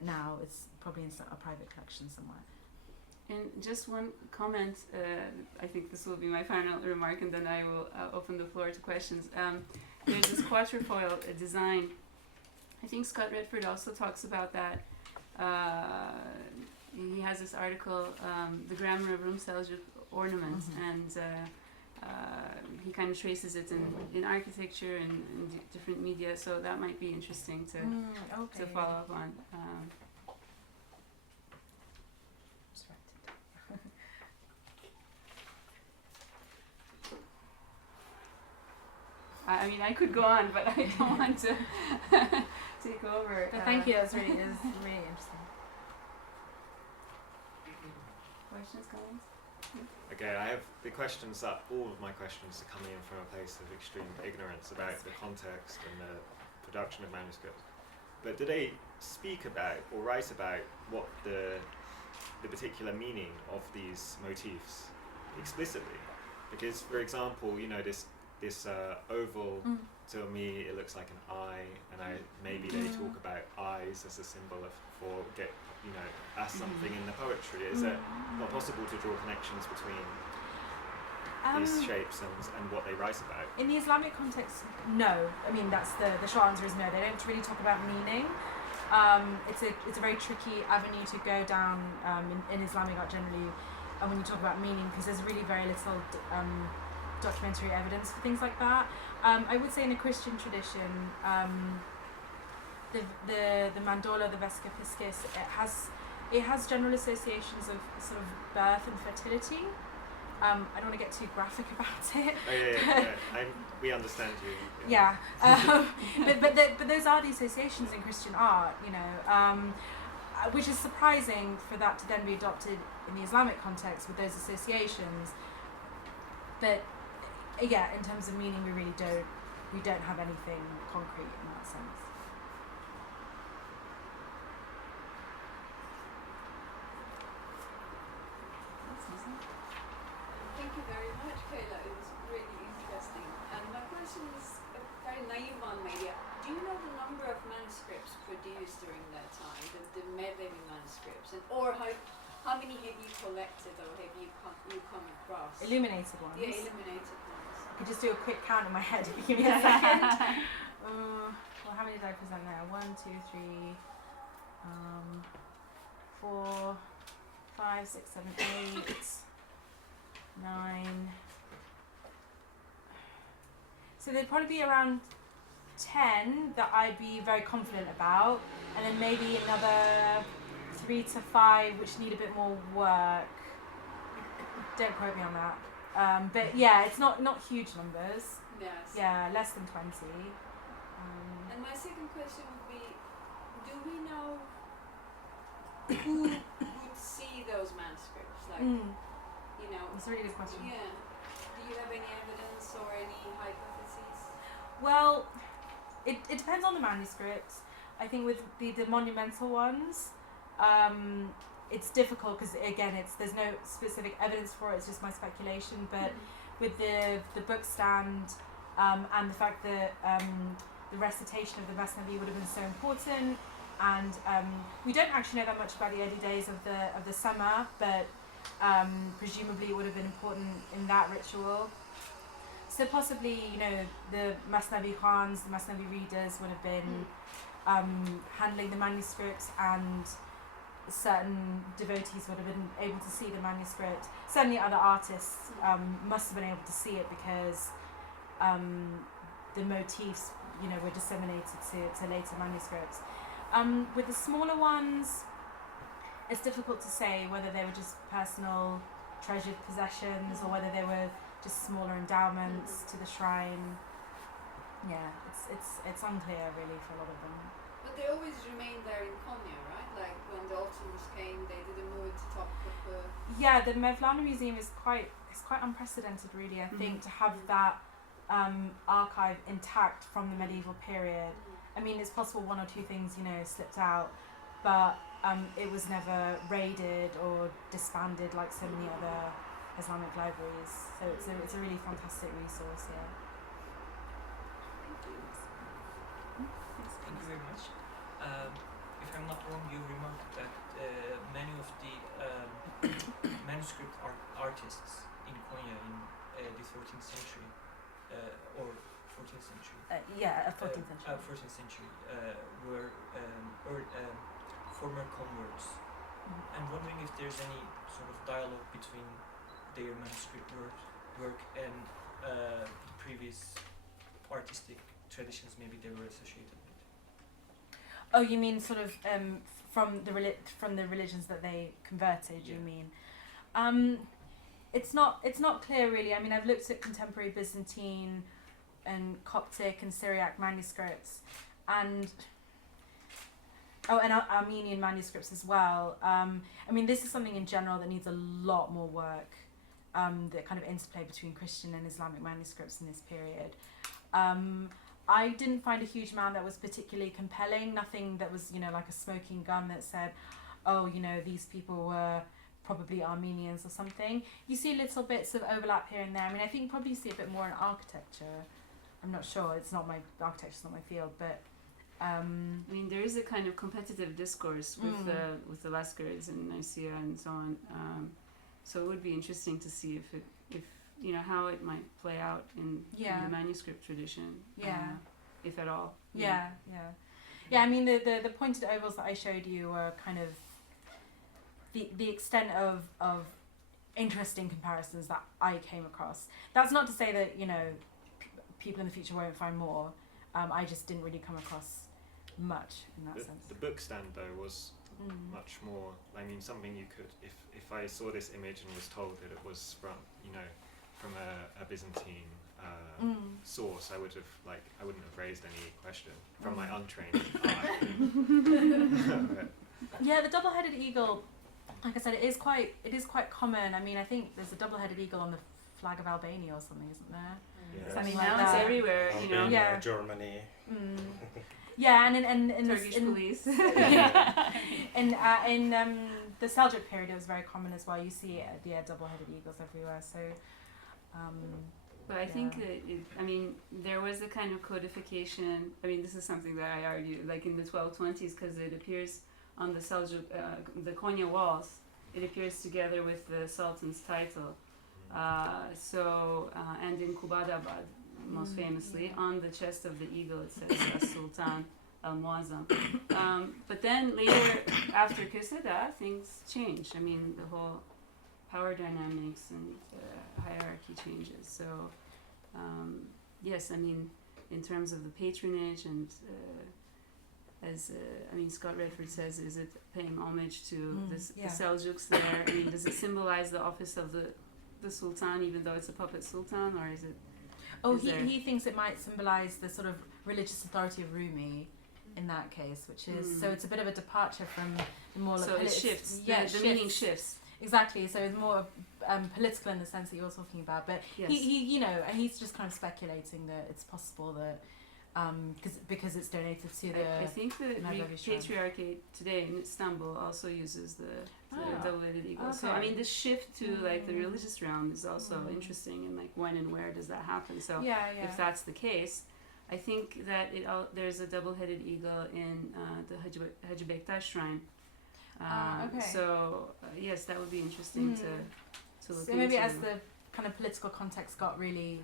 now. It's probably in a private collection somewhere. And just one comment, I think this will be my final remark, and then I will open the floor to questions. There's this quatrefoil design. I think Scott Redford also talks about that. He has this article, The Grammar of Rum Seljuk Ornament, and he kind of traces it in architecture and in different media, so that might be interesting to follow up on. I mean, I could go on, but I don't want to take over. But thank you. It was really interesting. Questions, comments? Okay, I have the questions that all of my questions are coming in from a place of extreme ignorance about the context and the production of manuscripts. But do they speak about or write about what the particular meaning of these motifs explicitly? Because, for example, this oval, to me it looks like an eye, and maybe they talk about eyes as a symbol as something in the poetry. Is it not possible to draw connections between these shapes and what they write about? In the Islamic context, no. I mean, that's the short answer is no. They don't really talk about meaning. It's a very tricky avenue to go down in Islamic art generally, and when you talk about meaning, because there's really very little documentary evidence for things like that. I would say in a Christian tradition, the mandola, the Vesica Piscis, it has general associations of sort of birth and fertility. I don't want to get too graphic about it. We understand you. Yeah, but those are the associations in Christian art, which is surprising for that to then be adopted in the Islamic context with those associations. But yeah, in terms of meaning, we don't have anything concrete in that sense. Thank you very much, Kayla. It was really interesting. And my question is a very naive one, maybe. Do you know the number of manuscripts produced during that time, the Mevlevi manuscripts, or how how many have you collected or have you come across? Illuminated ones. Yeah, illuminated ones. I could just do a quick count in my head if you give me a second. Well, how many did I present there? 1, 2, 3, 4, 5, 6, 7, 8, 9. So there'd probably be around 10 that I'd be very confident about, and then maybe another 3 to 5 which need a bit more work. Don't quote me on that. But yeah, it's not huge numbers. Yes. Yeah, less than 20. And my second question would be, do we know who would see those manuscripts? Like, you know. That's a really good question. Yeah. Do you have any evidence or any hypotheses? Well, it depends on the manuscripts. I think with the monumental ones, it's difficult because again, there's no specific evidence for it. It's just my speculation. But with the book stand and the fact that the recitation of the Masnavi would have been so important, and we don't actually know that much about the early days of the summer, but presumably it would have been important in that ritual. So possibly, you know, the Masnavi Khans, the Masnavi readers would have been handling the manuscripts, and certain devotees would have been able to see the manuscript. Certainly other artists must have been able to see it because the motifs, you know, were disseminated to later manuscripts. With the smaller ones, it's difficult to say whether they were just personal treasured possessions or whether they were just smaller endowments to the shrine. Yeah, it's unclear really for a lot of them. But they always remained there in Konya, right? Like when the Ottomans came, they didn't move it to top of the... Yeah, the Mevlevi Museum is quite unprecedented really, I think, to have that archive intact from the medieval period. I mean, it's possible one or two things, you know, slipped out, but it was never raided or disbanded like so many other Islamic libraries. So it's a really fantastic resource, yeah. Thank you very much. If I'm not wrong, you remarked that many of the manuscript artists in Konya in the 13th century or 14th century. 14th century. 14th century were former converts. I'm wondering if there's any sort of dialogue between their manuscript work and previous artistic traditions maybe they were associated with. Oh, you mean sort of from the religions that they converted? Yeah. You mean? It's not clear really. I mean, I've looked at contemporary Byzantine and Coptic and Syriac manuscripts, and Armenian manuscripts as well. I mean, this is something in general that needs a lot more work. The kind of interplay between Christian and Islamic manuscripts in this period. I didn't find a huge amount that was particularly compelling. Nothing that was, you know, like a smoking gun that said, oh, you know, these people were probably Armenians or something. You see little bits of overlap here and there. I mean, I think you probably see a bit more in architecture. I'm not sure. Architecture's not my field, but. I mean, there is a kind of competitive discourse with the Lascars and Nicaea and so on. So it would be interesting to see if you know how it might play out in the manuscript tradition. If at all. Yeah. I mean, the pointed ovals that I showed you were kind of the extent of interesting comparisons that I came across. That's not to say that, you know, people in the future won't find more. I just didn't really come across much in that sense. The book stand though was much more, I mean, something you could, if I saw this image and was told that it was from a Byzantine source, I wouldn't have raised any question from my untrained eye. Yeah, the double-headed eagle, like I said, it is quite common. I mean, I think there's a double-headed eagle on the flag of Albania or something, isn't there? Yes. Something like Now that. it's everywhere, you know. Albania, Yeah. Germany. Yeah, and Turkish police. in the Seljuk period, it was very common as well. You see double-headed eagles everywhere. So, But I think I mean, there was a kind of codification. I mean, this is something that I argue, like in the 1220s, because it appears on the Seljuk, the Konya walls. it appears together with the Sultan's title. And in Kubadabad, most famously, on the chest of the eagle it says Sultan al-Muazzam. But then later, after Quesada, things change. I mean, the whole power dynamics and hierarchy changes. So, yes, I mean, in terms of the patronage and Scott Redford says, is it paying homage to the Seljuks there? I mean, does it symbolize the office of the Sultan, even though it's a puppet Sultan, or is it? He thinks it might symbolize the sort of religious authority of Rumi in that case, which is so it's a bit of a departure from the more so it shifts. The meaning shifts. Exactly. So it's more political in the sense that you're talking about, but he and he's just kind of speculating that it's possible that because it's donated to the. I think the Mevlevi shrine. patriarchate today in Istanbul also uses the double-headed eagle. Okay. So I mean, this shift to like the religious realm is also interesting, and like when and where does that happen? So if that's the case, I think that there's a double-headed eagle in the Hacı Bektaş shrine. So yes, that would be interesting to look into. So maybe as the kind of political context got really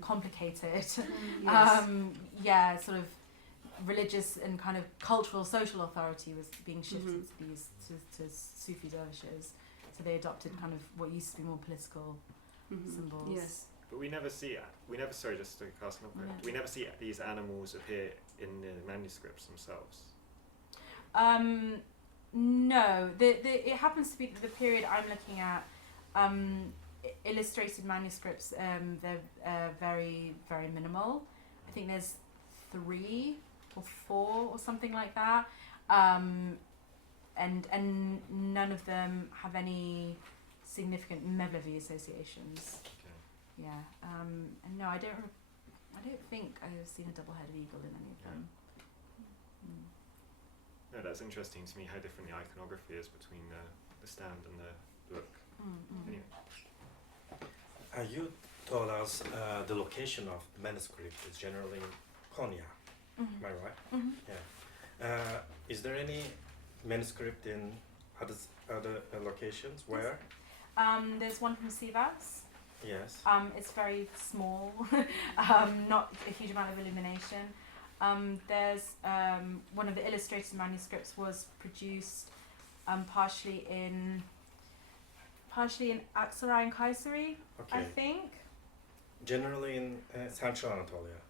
complicated, sort of religious and kind of cultural social authority was being shifted to Sufi dervishes. So they adopted kind of what used to be more political symbols. Yes. But we never see, sorry, just to cast an opinion, we never see these animals appear in the manuscripts themselves. No, it happens to be the period I'm looking at. Illustrated manuscripts, they're very, very minimal. I think there's 3 or 4 or something like that, and none of them have any significant Mevlevi associations. Okay. And no, I don't think I've seen a double-headed eagle in any of them. No, that's interesting to me how different the iconography is between the stand and the book. Anyway. You told us the location of the manuscript is generally in Konya. Am I right? Yeah. Is there any manuscript in other locations? Where? There's one from Sivas. Yes. It's very small, not a huge amount of illumination. There's one of the illustrated manuscripts was produced partially in Ankara and Kayseri, Okay. I think. Generally in Central Anatolia.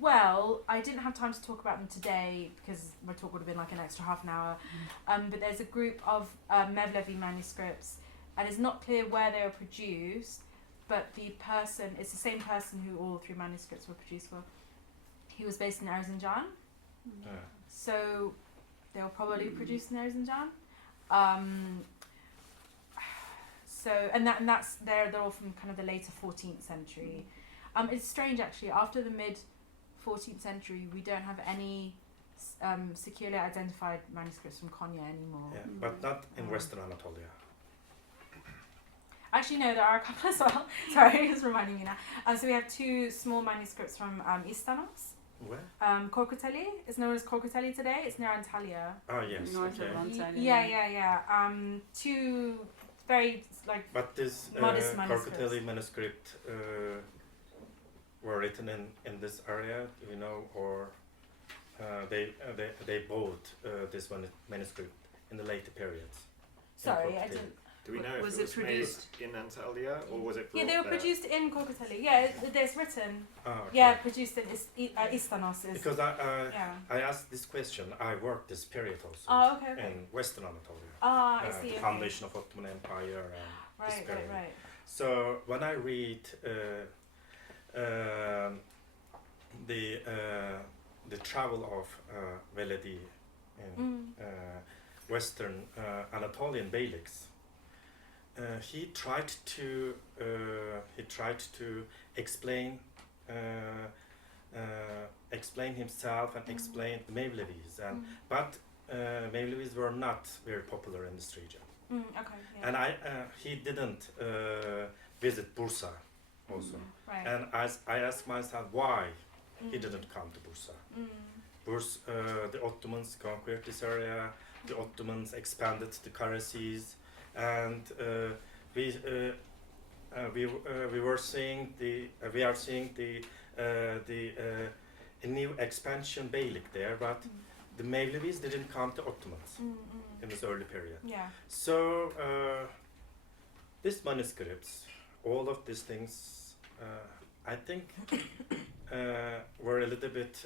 Well, I didn't have time to talk about them today because my talk would have been like an extra half an hour. But there's a group of Mevlevi manuscripts, and it's not clear where they were produced, but it's the same person who all 3 manuscripts were produced for. He was based in Erzincan, so they were probably produced in Erzincan. They're all from kind of the later 14th century. It's strange actually. After the mid 14th century, we don't have any securely identified manuscripts from Konya anymore. Yeah, but not in Western Anatolia. Actually, no, there are a couple as well. Sorry, it's reminding me now. So we have 2 small manuscripts from Istanos. Where? Korkuteli. It's known as Korkuteli today. It's near Antalya. Oh yes. North of Antalya. Yeah. 2 very But this modest manuscripts. Korkuteli manuscript were written in this area, do you know, or they bought this manuscript in the later periods? Sorry, I didn't. Do we know if Was it was it produced? made in Anatolia or was it brought Yeah, they were there? produced in Korkuteli. Yeah, there's written. Oh, okay. Yeah, produced in Istanos. Because I asked this question. I worked this period also Oh, okay. in Western Anatolia. I see. The Okay. foundation of Ottoman Empire and this period. Right. So when I read the travel of Veledi in Western Anatolian beyliks, he tried to explain himself and explain the Mevlevis, but Mevlevis were not very popular in this region. Okay. Yeah. And he didn't visit Bursa also. Right. And I asked myself why he didn't come to Bursa. The Ottomans conquered this area. the Ottomans expanded the Karasees, and we are seeing a new expansion beylik there, but the Mevlevis didn't come to Ottomans in this early period. Yeah. So these manuscripts, all of these things, I think were a little bit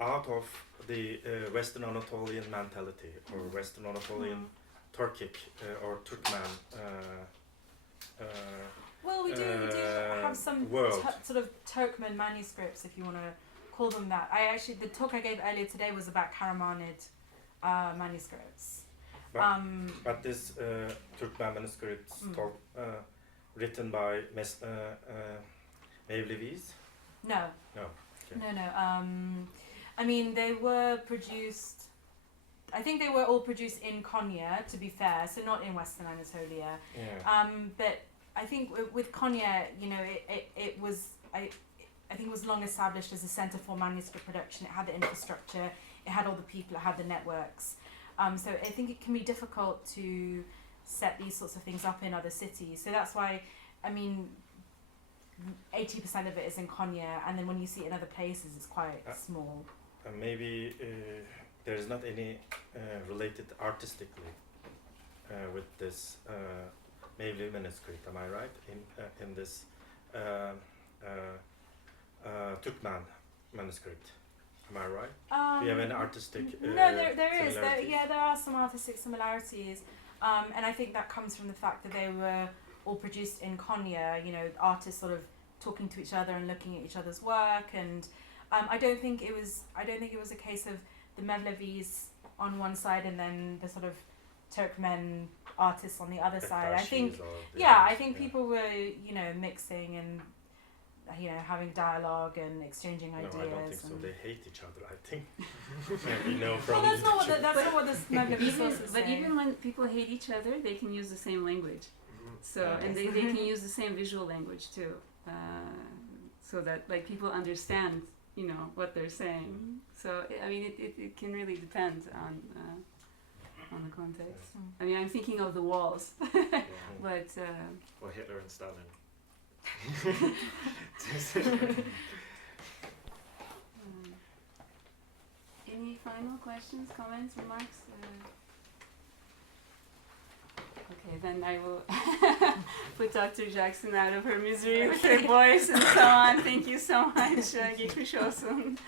out of the Western Anatolian mentality, or Western Anatolian Turkic or Turkmen. Well, we do have some sort of Turkmen manuscripts, if you want to call them that. The talk I gave earlier today was about Karamanid manuscripts. But this Turkmen manuscripts written by Mevlevis? No. No. Okay. No. I mean, they were produced. I think they were all produced in Konya, to be fair, so not in Western Anatolia. Yeah. But I think with Konya, you know, it was I think it was long established as a centre for manuscript production. It had the infrastructure, it had all the people, it had the networks. So I think it can be difficult to set these sorts of things up in other cities. So that's why, I mean, 80% of it is in Konya, and then when you see it in other places, it's quite small. Maybe there is not any related artistically with this Mevlevi manuscript. Am I right in this Turkmen manuscript? Am I right? Do you have any artistic? No, there is. There are some artistic similarities, and I think that comes from the fact that they were all produced in Konya. You know, artists sort of talking to each other and looking at each other's work, and I don't think it was a case of the Mevlevis on one side and then the sort of Turkmen artists on the other side. I think people were, you know, mixing and, you know, having dialogue and exchanging ideas. No, I don't think so. They hate each other, I think. We know from well, that's not what this Mevlevi sources But say. even when people hate each other, they can use the same language. So, and they can use the same visual language too. So that, like, people understand, you know, what they're saying. So, I mean, it can really depend on the context. I mean, I'm thinking of the walls, but... or Hitler and Stalin. Any final questions, comments, remarks? Okay, then I will put Dr. Jackson out of her misery with her voice and so on. Thank you so much. Geçmiş olsun.